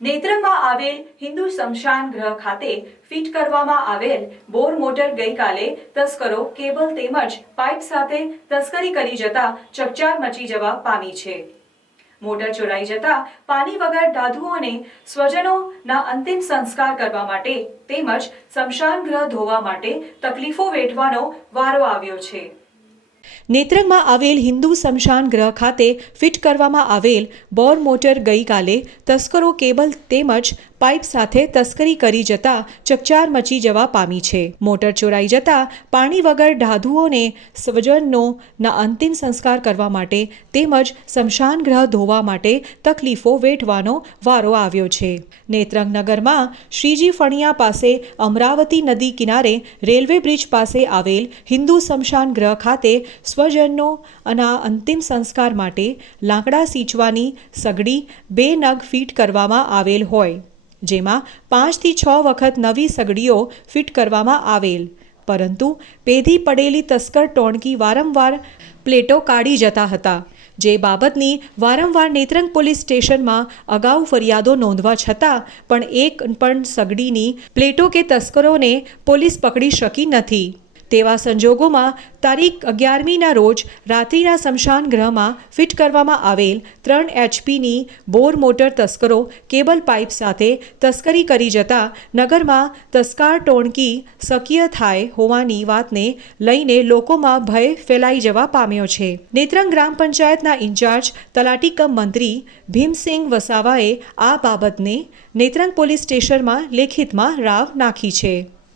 નેત્રંગમાં આવેલ હિન્દુ સ્મશાન ગૃહ ખાતે ફિટ કરવામાં આવેલ બોર મોટર ગઈકાલે તસ્કરો કેબલ તેમજ પાઇપ સાથે તસ્કરી કરી જતા ચકચાર મચી જવા પામી છે। મોટર ચોરાઈ જતા પાણી વગર દાદુઓને સ્વજનોના અંતિમ સંસ્કાર કરવા માટે તેમજ સ્મશાન ગૃહ ધોવા માટે તકલીફો વેઠવાનો વારો આવ્યો છે। નેત્રંગમાં આવેલ હિન્દુ સ્મશાન ગૃહ ખાતે ફિટ કરવામાં આવેલ બોર મોટર ગઈકાલે તસ્કરો કેબલ તેમજ પાઇપ સાથે તસ્કરી કરી જતા ચકચાર મચી જવા પામી છે। મોટર ચોરાઈ જતા પાણી વગર દાદુઓને સ્વજનોના અંતિમ સંસ્કાર કરવા માટે તેમજ સ્મશાન ગૃહ ધોવા માટે તકલીફો વેઠવાનો વારો આવ્યો છે। નેત્રંગ નગરમાં શ્રીજી ફણિયા પાસે અમરાવતી નદી કિનારે રેલવે બ્રિજ પાસે આવેલ હિન્દુ સ્મશાન ગૃહ ખાતે સ્વજનોના અંતિમ સંસ્કાર માટે લાકડા સીંચવાની સગડી 2 નગ ફિટ કરવામાં આવેલ હોય, જેમાં 5 થી 6 વખત નવી સગડીઓ ફિટ કરવામાં આવેલ, પરંતુ પેધી પડેલી તસ્કર ટોણકી વારંવાર પ્લેટો કાઢી જતા હતા, જે બાબતની વારંવાર નેત્રંગ પોલીસ સ્ટેશનમાં અગાઉ ફરિયાદો નોંધવા છતાં પણ એક પણ સગડીની પ્લેટો કે તસ્કરોને પોલીસ પકડી શકી નથી। તેવા સંજોગોમાં તારીખ 11મીના રોજ રાત્રિના સ્મશાન ગૃહમાં ફિટ કરવામાં આવેલ 3 એચપીની બોર મોટર તસ્કરો કેબલ પાઇપ સાથે તસ્કરી કરી જતા નગરમાં તસ્કાર ટોણકી સક્રિય થાય હોવાની વાતને લઈને લોકોમાં ભય ફેલાઈ જવા પામ્યો છે। નેત્રંગ ગ્રામ પંચાયતના ઇન્ચાર્જ તલાટી કમ મંત્રી ભીમસિંગ વસાવાએ આ બાબતને નેત્રંગ પોલીસ સ્ટેશનમાં લેખિતમાં રાવ નાખી છે।